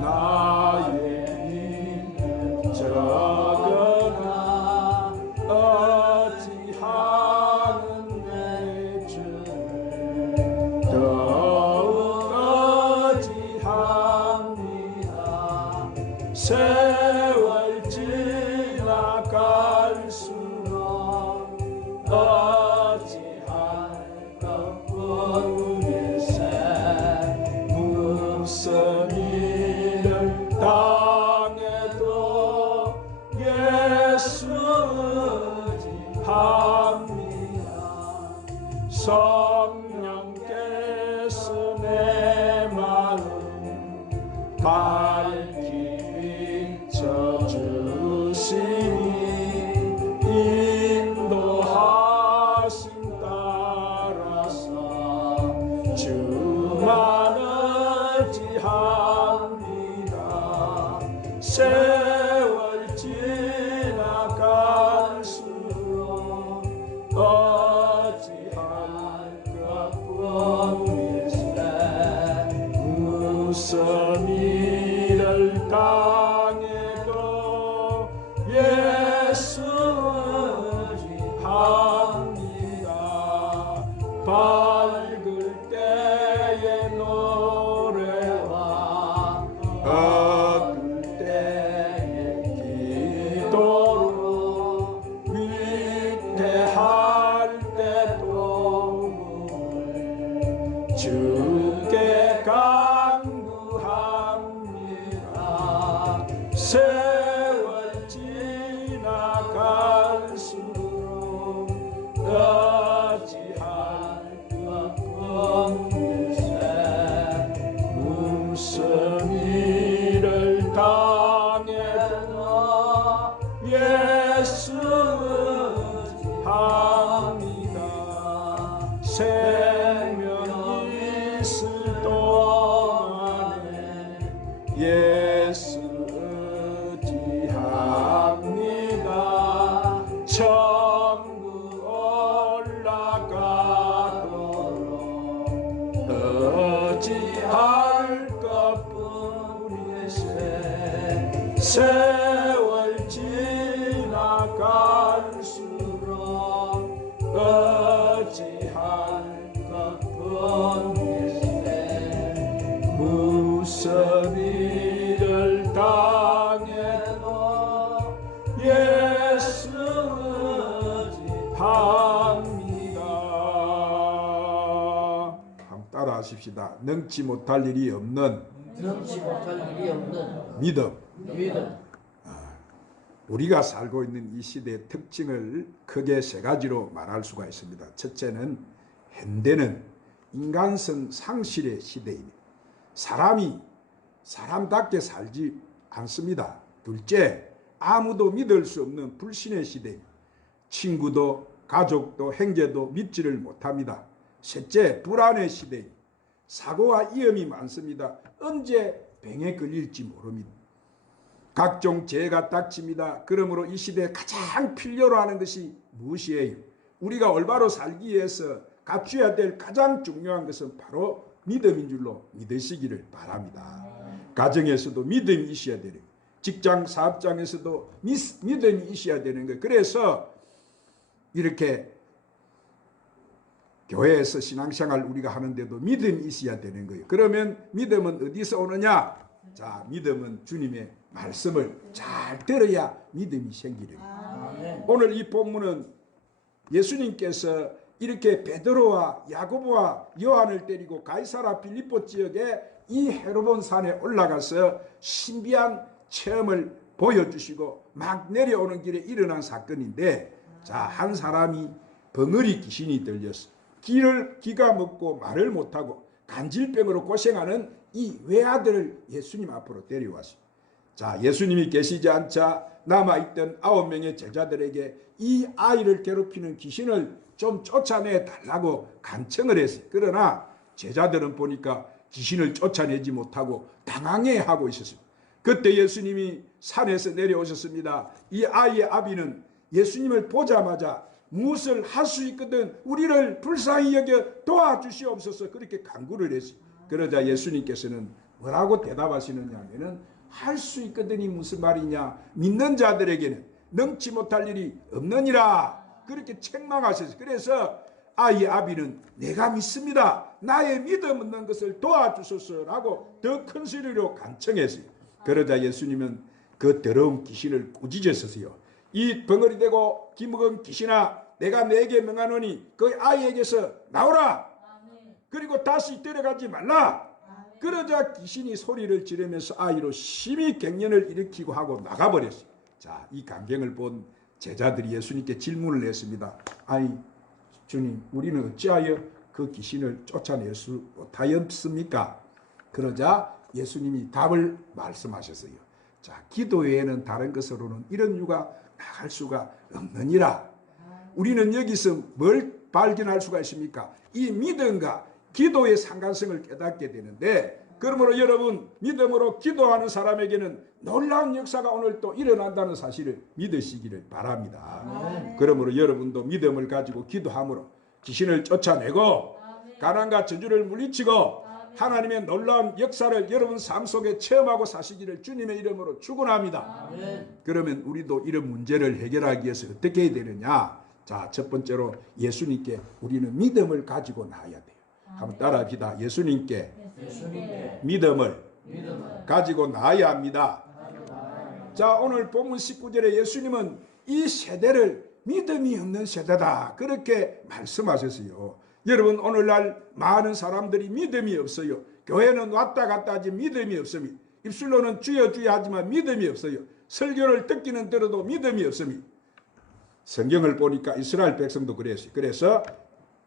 나의 믿음 적으나 어찌하는 내 주 더욱 어찌합니다. 세월 지나갈수록 어찌할 것뿐일세. 무슨 일을 당해도 예수 의지합니다. 성령께서 내 마음 밝히 비춰주시니 인도하심 따라서 주만 의지합니다. 세월 지나갈수록 어찌할 것뿐일세. 무슨 일을 당해도 예수 의지합니다. 밝을 때의 노래와 어두울 때의 기도로 위태할 때 도움을 주께 간구합니다. 세월 지나갈수록 어찌할 것뿐일세. 무슨 일을 당해도 예수 의지합니다. 생명 있을 동안에 예수 의지합니다. 천국 올라가도록 어찌할 것뿐일세. 세월 지나갈수록 어찌할 것뿐일세. 무슨 일을 당해도 예수 의지합니다. 한번 따라 하십시다. 능치 못할 일이 없는 믿음. 우리가 살고 있는 이 시대의 특징을 크게 세 가지로 말할 수가 있습니다. 첫째는 현대는 인간성 상실의 시대입니다. 사람이 사람답게 살지 않습니다. 둘째, 아무도 믿을 수 없는 불신의 시대입니다. 친구도 가족도 형제도 믿지를 못합니다. 셋째, 불안의 시대입니다. 사고와 위험이 많습니다. 언제 병에 걸릴지 모릅니다. 각종 재해가 닥칩니다. 그러므로 이 시대에 가장 필요로 하는 것이 무엇이에요? 우리가 올바로 살기 위해서 갖춰야 될 가장 중요한 것은 바로 믿음인 줄로 믿으시기를 바랍니다. 가정에서도 믿음이 있어야 되는 거예요. 직장 사업장에서도 믿음이 있어야 되는 거예요. 그래서 이렇게 교회에서 신앙생활 우리가 하는데도 믿음이 있어야 되는 거예요. 그러면 믿음은 어디서 오느냐? 자, 믿음은 주님의 말씀을 잘 들어야 믿음이 생기는 거예요. 오늘 이 본문은 예수님께서 이렇게 베드로와 야고보와 요한을 데리고 가이사라 빌립보 지역에 이 헤르몬 산에 올라가서 신비한 체험을 보여주시고 막 내려오는 길에 일어난 사건인데, 자, 한 사람이 벙어리 귀신이 들렸어. 기가 먹고 말을 못하고 간질병으로 고생하는 이 외아들을 예수님 앞으로 데려왔어요. 자, 예수님이 계시지 않자 남아있던 9명의 제자들에게 이 아이를 괴롭히는 귀신을 좀 쫓아내 달라고 간청을 했어요. 그러나 제자들은 보니까 귀신을 쫓아내지 못하고 당황해하고 있었습니다. 그때 예수님이 산에서 내려오셨습니다. 이 아이의 아비는 예수님을 보자마자 무엇을 할 수 있거든 우리를 불쌍히 여겨 도와주시옵소서 그렇게 간구를 했어요. 그러자 예수님께서는 뭐라고 대답하시느냐 하면은 할 수 있거든이 무슨 말이냐. 믿는 자들에게는 능치 못할 일이 없느니라. 그렇게 책망하셨어요. 그래서 아이 아비는 내가 믿습니다. 나의 믿음 없는 것을 도와주소서라고 더 큰 소리로 간청했어요. 그러자 예수님은 그 더러운 귀신을 꾸짖으셨어요. 이 벙어리 되고 기먹은 귀신아, 내가 내게 명하노니 그 아이에게서 나오라. 그리고 다시 데려가지 말라. 그러자 귀신이 소리를 지르면서 아이로 심히 갱년을 일으키고 하고 나가버렸어요. 자, 이 광경을 본 제자들이 예수님께 질문을 했습니다. 아니 주님, 우리는 어찌하여 그 귀신을 쫓아낼 수 못하였습니까? 그러자 예수님이 답을 말씀하셨어요. 자, 기도 외에는 다른 것으로는 이런 유가 나갈 수가 없느니라. 우리는 여기서 뭘 발견할 수가 있습니까? 이 믿음과 기도의 상관성을 깨닫게 되는데, 그러므로 여러분, 믿음으로 기도하는 사람에게는 놀라운 역사가 오늘 또 일어난다는 사실을 믿으시기를 바랍니다. 그러므로 여러분도 믿음을 가지고 기도함으로 귀신을 쫓아내고 가난과 저주를 물리치고 하나님의 놀라운 역사를 여러분 삶 속에 체험하고 사시기를 주님의 이름으로 축원합니다. 그러면 우리도 이런 문제를 해결하기 위해서 어떻게 해야 되느냐? 자, 첫 번째로 예수님께 우리는 믿음을 가지고 나아야 돼요. 한번 따라합시다. 예수님께 믿음을 가지고 나아야 합니다. 자, 오늘 본문 19절에 예수님은 이 세대를 믿음이 없는 세대다, 그렇게 말씀하셨어요. 여러분, 오늘날 많은 사람들이 믿음이 없어요. 교회는 왔다 갔다 하지 믿음이 없습니다. 입술로는 주여 주여 하지만 믿음이 없어요. 설교를 듣기는 들어도 믿음이 없습니다. 성경을 보니까 이스라엘 백성도 그랬어요. 그래서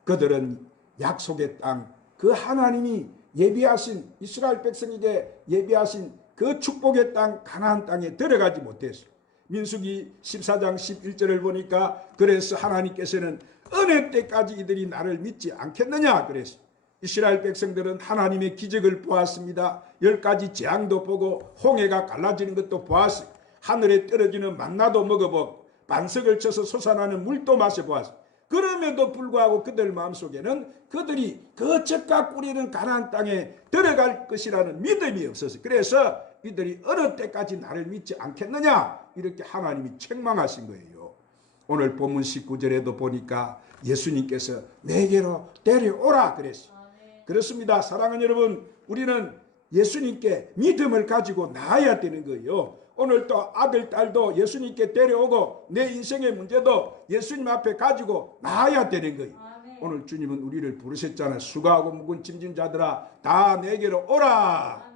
그들은 약속의 땅, 그 하나님이 예비하신, 이스라엘 백성에게 예비하신 그 축복의 땅 가나안 땅에 들어가지 못했어요. 민수기 14장 11절을 보니까 그래서 하나님께서는 어느 때까지 이들이 나를 믿지 않겠느냐 그랬어요. 이스라엘 백성들은 하나님의 기적을 보았습니다. 10가지 재앙도 보고 홍해가 갈라지는 것도 보았어요. 하늘에 떨어지는 만나도 먹어보고 반석을 쳐서 솟아나는 물도 마셔보았어요. 그럼에도 불구하고 그들 마음속에는 그들이 그 젖과 꿀이는 가나안 땅에 들어갈 것이라는 믿음이 없었어요. 그래서 이들이 어느 때까지 나를 믿지 않겠느냐, 이렇게 하나님이 책망하신 거예요. 오늘 본문 19절에도 보니까 예수님께서 내게로 데려오라 그랬어요. 그렇습니다. 사랑하는 여러분, 우리는 예수님께 믿음을 가지고 나아야 되는 거예요. 오늘 또 아들, 딸도 예수님께 데려오고 내 인생의 문제도 예수님 앞에 가지고 나아야 되는 거예요. 오늘 주님은 우리를 부르셨잖아요. 수고하고 무거운 짐진 자들아 다 내게로 오라.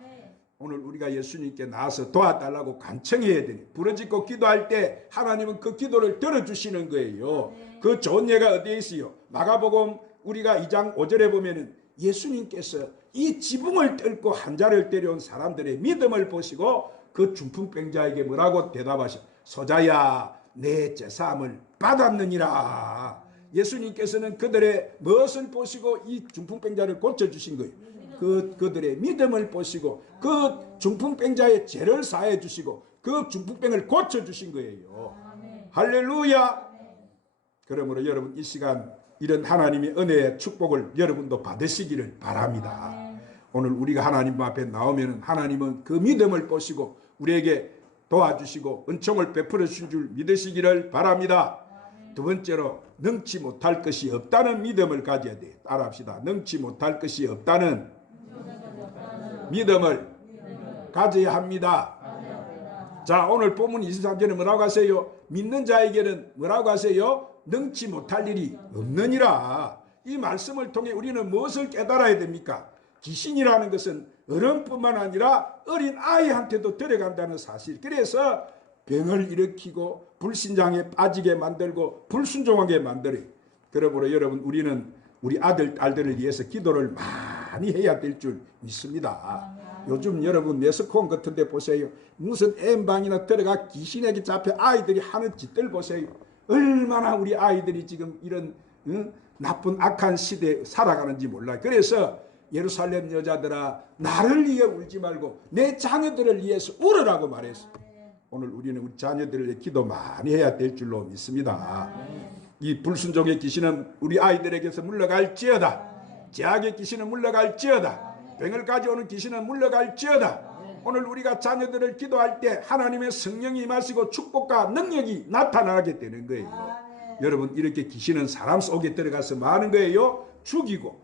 오늘 우리가 예수님께 나와서 도와달라고 간청해야 되니, 부르짖고 기도할 때 하나님은 그 기도를 들어주시는 거예요. 그 좋은 예가 어디에 있어요? 마가복음 우리가 2장 5절에 보면은 예수님께서 이 지붕을 뚫고 환자를 데려온 사람들의 믿음을 보시고 그 중풍병자에게 뭐라고 대답하셔? 소자야, 내 제사함을 받았느니라. 예수님께서는 그들의 무엇을 보시고 이 중풍병자를 고쳐주신 거예요? 그들의 믿음을 보시고 그 중풍병자의 죄를 사해 주시고 그 중풍병을 고쳐주신 거예요. 할렐루야. 그러므로 여러분, 이 시간 이런 하나님의 은혜의 축복을 여러분도 받으시기를 바랍니다. 오늘 우리가 하나님 앞에 나오면 하나님은 그 믿음을 보시고 우리에게 도와주시고 은총을 베풀어 주신 줄 믿으시기를 바랍니다. 두 번째로, 능치 못할 것이 없다는 믿음을 가져야 돼요. 따라합시다. 능치 못할 것이 없다는 믿음을 가져야 합니다. 자, 오늘 본문 23절에 뭐라고 하세요? 믿는 자에게는 뭐라고 하세요? 능치 못할 일이 없느니라. 이 말씀을 통해 우리는 무엇을 깨달아야 됩니까? 귀신이라는 것은 어른뿐만 아니라 어린 아이한테도 들어간다는 사실. 그래서 병을 일으키고 불신장에 빠지게 만들고 불순종하게 만들어요. 그러므로 여러분, 우리는 우리 아들, 딸들을 위해서 기도를 많이 해야 될 줄 믿습니다. 요즘 여러분 매스컴 같은 데 보세요. 무슨 엠방이나 들어가 귀신에게 잡혀 아이들이 하는 짓들 보세요. 얼마나 우리 아이들이 지금 이런 나쁜 악한 시대에 살아가는지 몰라요. 그래서 예루살렘 여자들아, 나를 위해 울지 말고 내 자녀들을 위해서 울으라고 말했어요. 오늘 우리는 우리 자녀들을 위해 기도 많이 해야 될 줄로 믿습니다. 이 불순종의 귀신은 우리 아이들에게서 물러갈지어다. 죄악의 귀신은 물러갈지어다. 병을 가져오는 귀신은 물러갈지어다. 오늘 우리가 자녀들을 기도할 때 하나님의 성령이 임하시고 축복과 능력이 나타나게 되는 거예요. 여러분, 이렇게 귀신은 사람 속에 들어가서 뭐 하는 거예요? 죽이고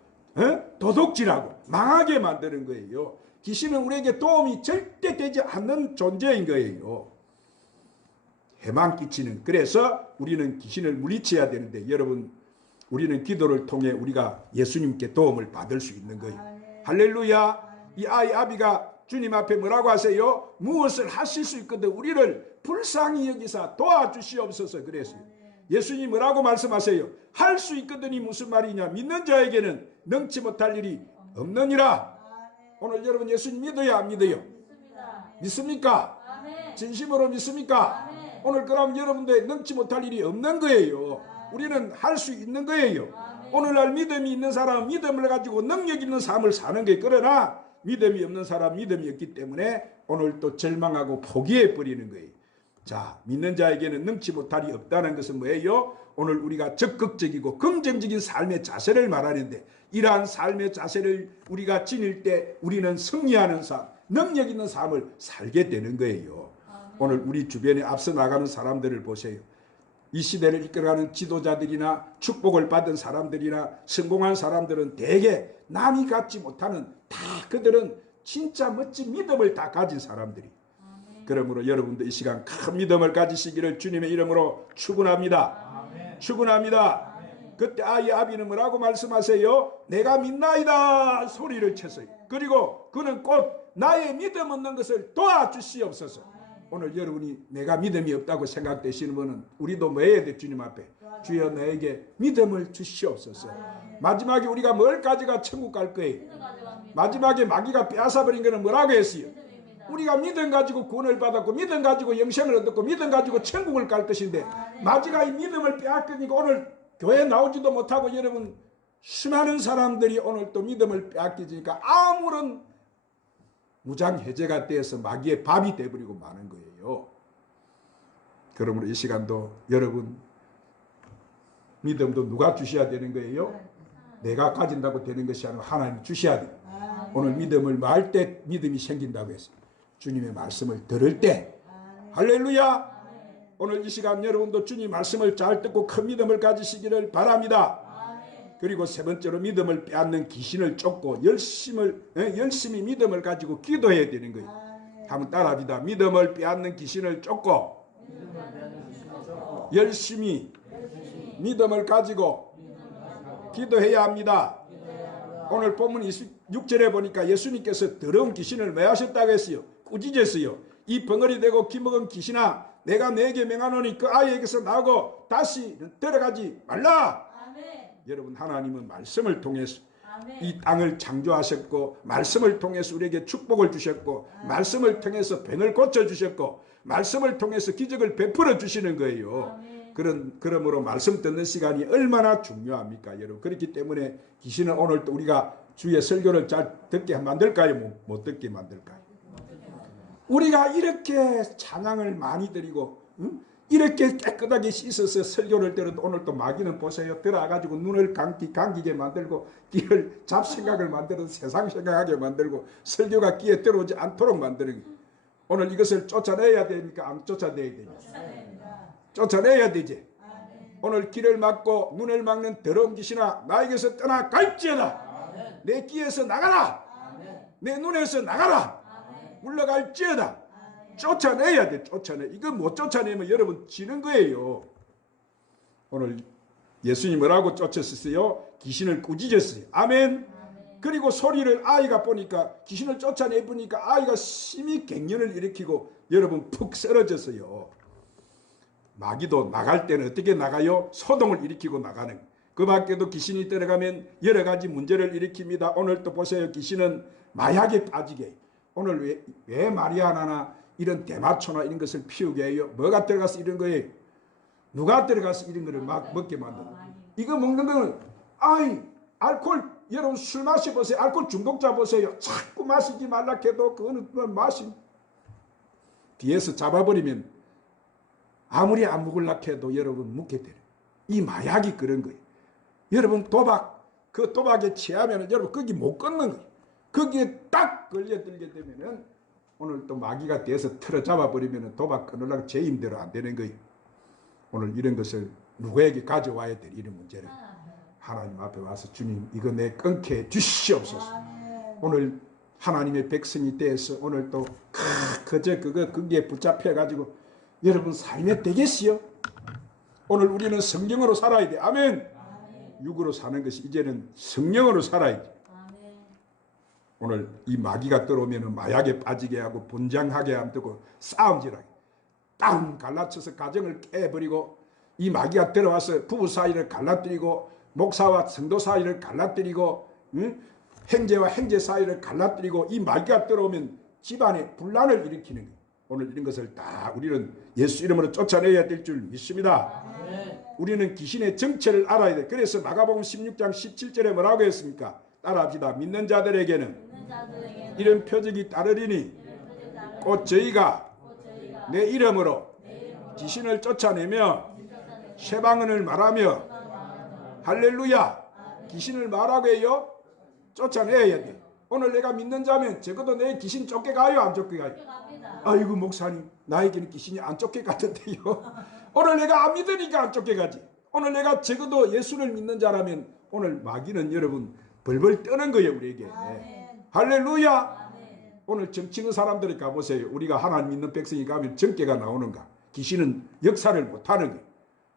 도둑질하고 망하게 만드는 거예요. 귀신은 우리에게 도움이 절대 되지 않는 존재인 거예요. 해만 끼치는. 그래서 우리는 귀신을 물리쳐야 되는데, 여러분, 우리는 기도를 통해 우리가 예수님께 도움을 받을 수 있는 거예요. 할렐루야. 이 아이 아비가 주님 앞에 뭐라고 하세요? 무엇을 하실 수 있거든 우리를 불쌍히 여기사 도와주시옵소서 그랬어요. 예수님 뭐라고 말씀하세요? 할 수 있거든이 무슨 말이냐? 믿는 자에게는 능치 못할 일이 없느니라. 오늘 여러분 예수님 믿어야 안 믿어요? 믿습니까? 진심으로 믿습니까? 오늘 그럼 여러분들 능치 못할 일이 없는 거예요. 우리는 할 수 있는 거예요. 오늘날 믿음이 있는 사람은 믿음을 가지고 능력 있는 삶을 사는 거예요. 그러나 믿음이 없는 사람은 믿음이 없기 때문에 오늘 또 절망하고 포기해 버리는 거예요. 자, 믿는 자에게는 능치 못할 일이 없다는 것은 뭐예요? 오늘 우리가 적극적이고 긍정적인 삶의 자세를 말하는데, 이러한 삶의 자세를 우리가 지닐 때 우리는 승리하는 삶, 능력 있는 삶을 살게 되는 거예요. 오늘 우리 주변에 앞서 나가는 사람들을 보세요. 이 시대를 이끌어가는 지도자들이나 축복을 받은 사람들이나 성공한 사람들은 대개 남이 갖지 못하는, 다 그들은 진짜 멋진 믿음을 다 가진 사람들이. 그러므로 여러분도 이 시간 큰 믿음을 가지시기를 주님의 이름으로 축원합니다. 축원합니다. 그때 아이 아비는 뭐라고 말씀하세요? 내가 믿나이다 소리를 쳤어요. 그리고 그는 곧 나의 믿음 없는 것을 도와주시옵소서. 오늘 여러분이 내가 믿음이 없다고 생각되시는 분은 우리도 뭐 해야 돼? 주님 앞에 주여 나에게 믿음을 주시옵소서. 마지막에 우리가 뭘 가져가 천국 갈 거예요? 마지막에 마귀가 빼앗아버린 것은 뭐라고 했어요? 우리가 믿음 가지고 구원을 받았고 믿음 가지고 영생을 얻었고 믿음 가지고 천국을 갈 것인데, 마귀가 이 믿음을 빼앗기니까 오늘 교회 나오지도 못하고 여러분 수많은 사람들이 오늘 또 믿음을 빼앗기니까 아무런 무장해제가 되어서 마귀의 밥이 되어버리고 마는 거예요. 그러므로 이 시간도 여러분 믿음도 누가 주셔야 되는 거예요? 내가 가진다고 되는 것이 아니라 하나님 주셔야 돼요. 오늘 믿음을 말 때 믿음이 생긴다고 했어요. 주님의 말씀을 들을 때. 할렐루야. 오늘 이 시간 여러분도 주님 말씀을 잘 듣고 큰 믿음을 가지시기를 바랍니다. 그리고 세 번째로 믿음을 빼앗는 귀신을 쫓고 열심히 믿음을 가지고 기도해야 되는 거예요. 한번 따라합니다. 믿음을 빼앗는 귀신을 쫓고 열심히 믿음을 가지고 기도해야 합니다. 오늘 본문 26절에 보니까 예수님께서 더러운 귀신을 왜 하셨다고 했어요? 꾸짖었어요. 이 벙어리 되고 기먹은 귀신아, 내가 너에게 명하노니 그 아이에게서 나오고 다시 들어가지 말라. 여러분, 하나님은 말씀을 통해서 이 땅을 창조하셨고, 말씀을 통해서 우리에게 축복을 주셨고, 말씀을 통해서 병을 고쳐주셨고, 말씀을 통해서 기적을 베풀어 주시는 거예요. 그러므로 말씀 듣는 시간이 얼마나 중요합니까, 여러분? 그렇기 때문에 귀신은 오늘 또 우리가 주의 설교를 잘 듣게 만들까요? 못 듣게 만들까요? 우리가 이렇게 찬양을 많이 드리고, 이렇게 깨끗하게 씻어서 설교를 들어도 오늘 또 마귀는 보세요. 들어와가지고 눈을 감기게 만들고, 귀를 잡생각을 만들어서 세상 생각하게 만들고, 설교가 귀에 들어오지 않도록 만드는 거예요. 오늘 이것을 쫓아내야 됩니까? 안 쫓아내야 됩니까? 쫓아내야 되지. 오늘 귀를 막고 눈을 막는 더러운 귀신아, 나에게서 떠나갈지어다. 내 귀에서 나가라. 내 눈에서 나가라. 물러갈지어다. 쫓아내야 돼. 쫓아내. 이거 못 쫓아내면 여러분 지는 거예요. 오늘 예수님 뭐라고 쫓았어요? 귀신을 꾸짖었어요. 아멘. 그리고 소리를 아이가 보니까, 귀신을 쫓아내 보니까 아이가 심히 갱년을 일으키고 여러분 푹 쓰러졌어요. 마귀도 나갈 때는 어떻게 나가요? 소동을 일으키고 나가는. 그 밖에도 귀신이 들어가면 여러 가지 문제를 일으킵니다. 오늘 또 보세요. 귀신은 마약에 빠지게. 오늘 왜 마리아나나 이런 대마초나 이런 것을 피우게 해요? 뭐가 들어가서 이런 거예요? 누가 들어가서 이런 거를 막 먹게 만드는? 이거 먹는 거는 알코올, 여러분 술 마셔보세요. 알코올 중독자 보세요. 자꾸 마시지 말라 해도 그거는 뒤에서 잡아버리면 아무리 안 먹으려고 해도 여러분 묵게 돼요. 이 마약이 그런 거예요. 여러분 도박, 그 도박에 취하면 여러분 거기 못 끊는 거예요. 거기에 딱 걸려들게 되면은 오늘 또 마귀가 돼서 틀어잡아 버리면 도박 끊으려고 제 힘대로 안 되는 거예요. 오늘 이런 것을 누구에게 가져와야 될 이런 문제를 하나님 앞에 와서 주님 이거 내 끊게 주시옵소서. 오늘 하나님의 백성이 돼서 오늘 또 그저 거기에 붙잡혀 가지고 여러분 삶에 되겠어요? 오늘 우리는 성령으로 살아야 돼. 아멘. 육으로 사는 것이 이제는 성령으로 살아야 돼. 오늘 이 마귀가 들어오면 마약에 빠지게 하고 분장하게 하고 싸움질하게 땅 갈라쳐서 가정을 깨버리고 이 마귀가 들어와서 부부 사이를 갈라뜨리고 목사와 성도 사이를 갈라뜨리고 형제와 형제 사이를 갈라뜨리고 이 마귀가 들어오면 집안에 분란을 일으키는 거예요. 오늘 이런 것을 다 우리는 예수 이름으로 쫓아내야 될 줄 믿습니다. 우리는 귀신의 정체를 알아야 돼. 그래서 마가복음 16장 17절에 뭐라고 했습니까? 따라합시다. 믿는 자들에게는 이런 표적이 따르리니 곧 저희가 내 이름으로 귀신을 쫓아내며 쇠방언을 말하며 할렐루야 귀신을 말하고 해요. 쫓아내야 돼. 오늘 내가 믿는 자면 적어도 내 귀신 쫓겨가요 안 쫓겨가요? 아이고 목사님 나에게는 귀신이 안 쫓겨가던데요. 오늘 내가 안 믿으니까 안 쫓겨가지. 오늘 내가 적어도 예수를 믿는 자라면 오늘 마귀는 여러분 벌벌 떠는 거예요 우리에게. 할렐루야. 아멘. 오늘 정치는 사람들이 가보세요. 우리가 하나님 믿는 백성이 가면 정죄가 나오는가? 귀신은 역사를 못하는 거예요.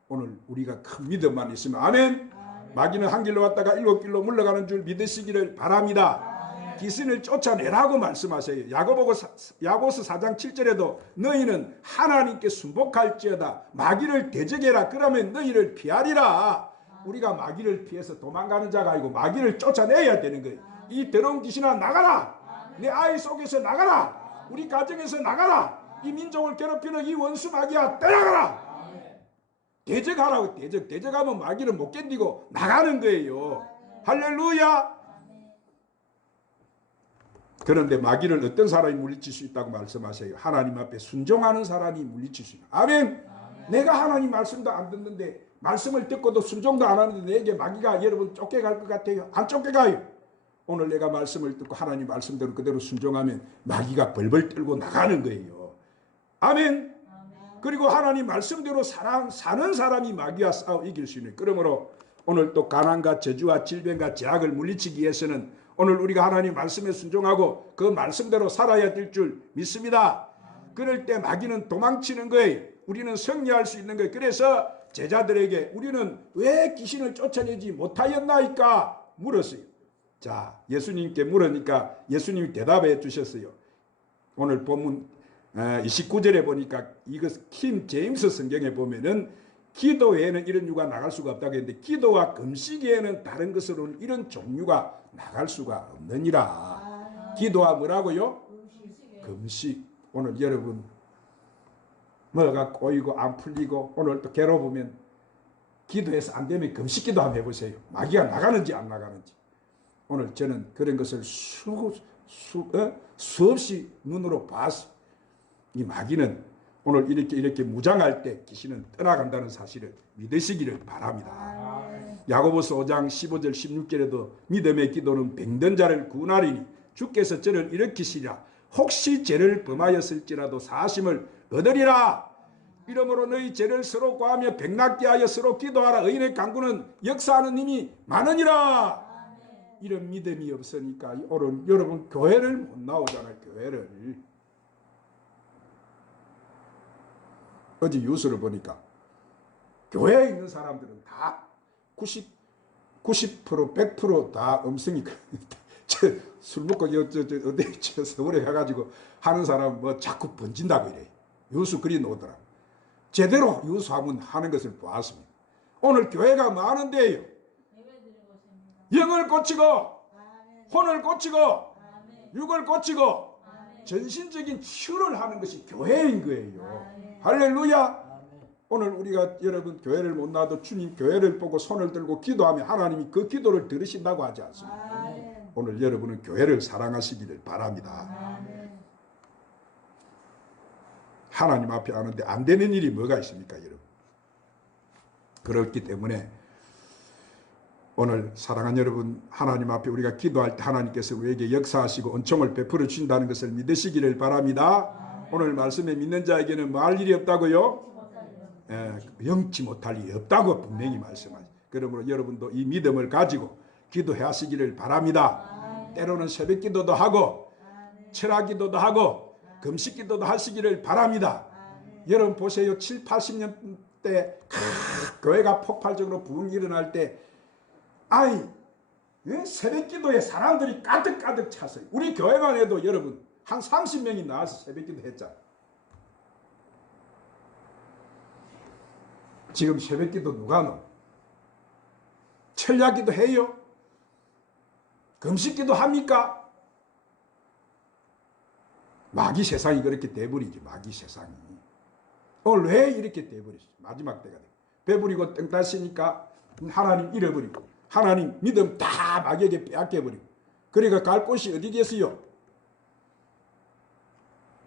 오늘 우리가 큰 믿음만 있으면 아멘. 마귀는 한 길로 왔다가 일곱 길로 물러가는 줄 믿으시기를 바랍니다. 귀신을 쫓아내라고 말씀하세요. 야고보서 4장 7절에도 너희는 하나님께 순복할지어다 마귀를 대적해라 그러면 너희를 피하리라. 우리가 마귀를 피해서 도망가는 자가 아니고 마귀를 쫓아내야 되는 거예요. 이 더러운 귀신아 나가라. 내 아이 속에서 나가라. 우리 가정에서 나가라. 이 민족을 괴롭히는 이 원수 마귀야 떠나가라. 대적하라고. 대적하면 마귀는 못 견디고 나가는 거예요. 할렐루야. 그런데 마귀를 어떤 사람이 물리칠 수 있다고 말씀하세요? 하나님 앞에 순종하는 사람이 물리칠 수 있다. 아멘. 내가 하나님 말씀도 안 듣는데 말씀을 듣고도 순종도 안 하는데 내게 마귀가 여러분 쫓겨갈 것 같아요? 안 쫓겨가요. 오늘 내가 말씀을 듣고 하나님 말씀대로 그대로 순종하면 마귀가 벌벌 떨고 나가는 거예요. 아멘. 그리고 하나님 말씀대로 사는 사람이 마귀와 싸워 이길 수 있는. 그러므로 오늘 또 가난과 저주와 질병과 제약을 물리치기 위해서는 오늘 우리가 하나님 말씀에 순종하고 그 말씀대로 살아야 될 줄 믿습니다. 그럴 때 마귀는 도망치는 거예요. 우리는 승리할 수 있는 거예요. 그래서 제자들에게 우리는 왜 귀신을 쫓아내지 못하였나이까 물었어요. 자, 예수님께 물으니까 예수님이 대답해 주셨어요. 오늘 본문 29절에 보니까 이것 킹 제임스 성경에 보면은 기도 외에는 이런 유가 나갈 수가 없다고 했는데 기도와 금식 외에는 다른 것으로는 이런 종류가 나갈 수가 없느니라. 기도와 뭐라고요? 금식. 오늘 여러분 뭐가 꼬이고 안 풀리고 오늘 또 괴로우면 기도해서 안 되면 금식기도 한번 해보세요. 마귀가 나가는지 안 나가는지. 오늘 저는 그런 것을 수없이 눈으로 봤어. 이 마귀는 오늘 이렇게 무장할 때 귀신은 떠나간다는 사실을 믿으시기를 바랍니다. 야고보서 5장 15절 16절에도 믿음의 기도는 병든 자를 구원하리니 주께서 저를 일으키시리라. 혹시 죄를 범하였을지라도 사하심을 얻으리라. 이러므로 너희 죄를 서로 고하며 병낫게 하여 서로 기도하라. 의인의 강구는 역사하는 힘이 많으니라. 이런 믿음이 없으니까 오늘 여러분 교회를 못 나오잖아요. 교회를. 어제 뉴스를 보니까 교회에 있는 사람들은 다 90% 100%다 음성이 술 먹고 어디 서울에 가가지고 하는 사람 뭐 자꾸 번진다고 이래. 유수 그리 놓더라. 제대로 유수하면 하는 것을 보았습니다. 오늘 교회가 많은데요. 영을 고치고 혼을 고치고 육을 고치고 전신적인 치유를 하는 것이 교회인 거예요. 할렐루야. 오늘 우리가 여러분 교회를 못 나와도 주님 교회를 보고 손을 들고 기도하면 하나님이 그 기도를 들으신다고 하지 않습니까? 오늘 여러분은 교회를 사랑하시기를 바랍니다. 하나님 앞에 하는데 안 되는 일이 뭐가 있습니까, 여러분? 그렇기 때문에 오늘 사랑하는 여러분, 하나님 앞에 우리가 기도할 때 하나님께서 우리에게 역사하시고 은총을 베풀어 주신다는 것을 믿으시기를 바랍니다. 오늘 말씀에 믿는 자에게는 뭐 할 일이 없다고요? 영치 못할 일이 없다고 분명히 말씀하시죠. 그러므로 여러분도 이 믿음을 가지고 기도해 하시기를 바랍니다. 때로는 새벽 기도도 하고 철학 기도도 하고 금식 기도도 하시기를 바랍니다. 여러분 보세요. 7, 80년 때 교회가 폭발적으로 부흥이 일어날 때 새벽 기도에 사람들이 가득가득 찼어요. 우리 교회만 해도 여러분 한 30명이 나와서 새벽 기도 했잖아요. 지금 새벽 기도 누가 넣어? 철야 기도 해요? 금식 기도 합니까? 마귀 세상이 그렇게 돼버리지. 마귀 세상이. 오늘 왜 이렇게 돼버리지? 마지막 때가 돼. 배부리고 땡따시니까 하나님 잃어버리고 하나님 믿음 다 마귀에게 빼앗겨버리고 그러니까 갈 곳이 어디겠어요?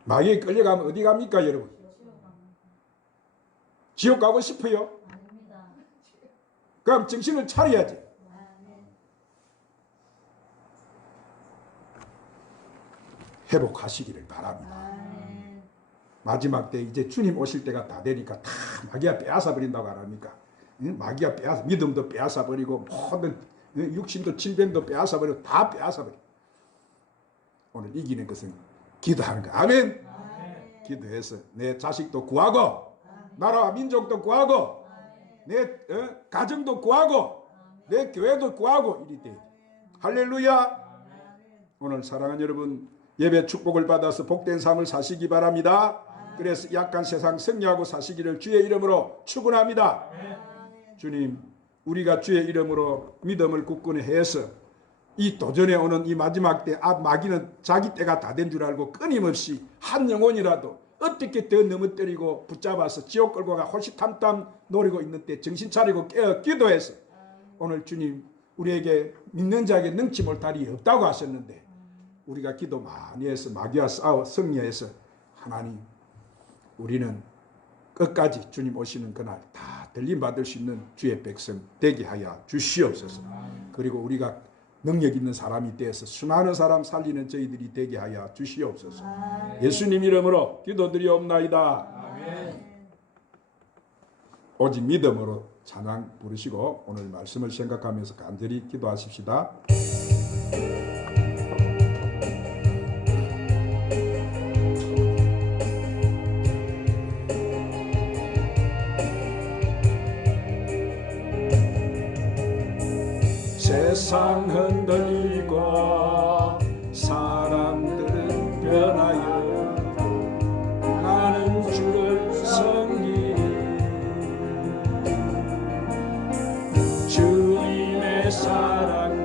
마귀에 끌려가면 어디 갑니까 여러분? 지옥 가고 싶어요? 그럼 정신을 차려야지. 회복하시기를 바랍니다. 마지막 때 이제 주님 오실 때가 다 되니까 다 마귀가 빼앗아 버린다고 안 합니까? 마귀가 빼앗아, 믿음도 빼앗아 버리고 모든 육신도 질병도 빼앗아 버리고 다 빼앗아 버리고 오늘 이기는 것은 기도하는 거. 아멘. 기도해서 내 자식도 구하고 나라와 민족도 구하고 내 가정도 구하고 내 교회도 구하고 이리 돼. 할렐루야. 오늘 사랑하는 여러분 예배 축복을 받아서 복된 삶을 사시기 바랍니다. 그래서 약한 세상 승리하고 사시기를 주의 이름으로 축원합니다. 주님, 우리가 주의 이름으로 믿음을 굳건히 해서 이 도전에 오는 이 마지막 때 마귀는 자기 때가 다 된 줄 알고 끊임없이 한 영혼이라도 어떻게 더 넘어뜨리고 붙잡아서 지옥 끌고 가 호시탐탐 노리고 있는 때 정신 차리고 깨어 기도해서 오늘 주님 우리에게 믿는 자에게 능치 못할 일이 없다고 하셨는데 우리가 기도 많이 해서 마귀와 싸워 승리해서 하나님 우리는 끝까지 주님 오시는 그날 다 들림받을 수 있는 주의 백성 되게 하여 주시옵소서. 그리고 우리가 능력 있는 사람이 되어서 수많은 사람 살리는 저희들이 되게 하여 주시옵소서. 예수님 이름으로 기도드리옵나이다. 오직 믿음으로 찬양 부르시고 오늘 말씀을 생각하면서 간절히 기도하십시다. 세상 흔들리고 사람들은 변하여 나는 주를 섬기리. 주님의 사랑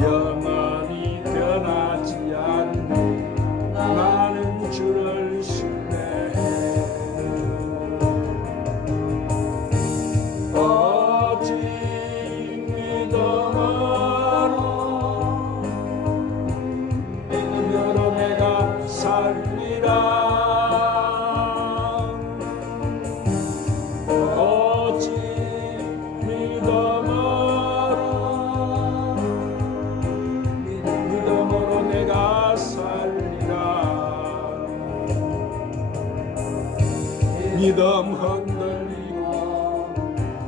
영원히 변하지 않네. 나는 주를 신뢰해. 믿음 흔들리고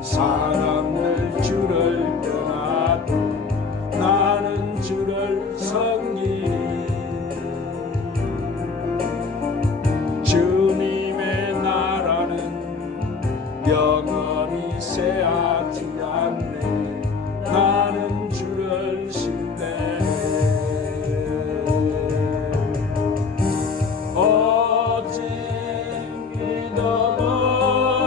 사람들 주를 떠나도 나는 주를 섬기리. 주님의 나라는 영원히 새하지 않네. 나는 주를 신뢰해. 오직 믿음으로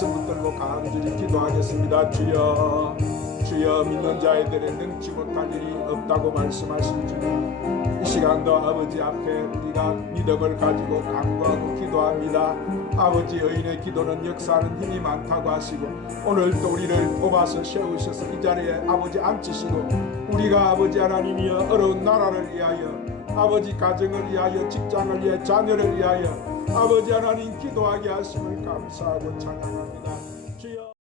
말씀 붙들고 간절히 기도하겠습니다. 주여, 주여, 믿는 자애들의 능치 못할 일이 없다고 말씀하신 주님, 이 시간도 아버지 앞에 우리가 믿음을 가지고 간구하고 기도합니다. 아버지, 의인의 기도는 역사하는 힘이 많다고 하시고 오늘 또 우리를 뽑아서 세우셔서 이 자리에 아버지 앉히시고 우리가 아버지 하나님이여 어려운 나라를 위하여, 아버지 가정을 위하여, 직장을 위하여, 자녀를 위하여 아버지 하나님 기도하게 하심을 감사하고 찬양합니다.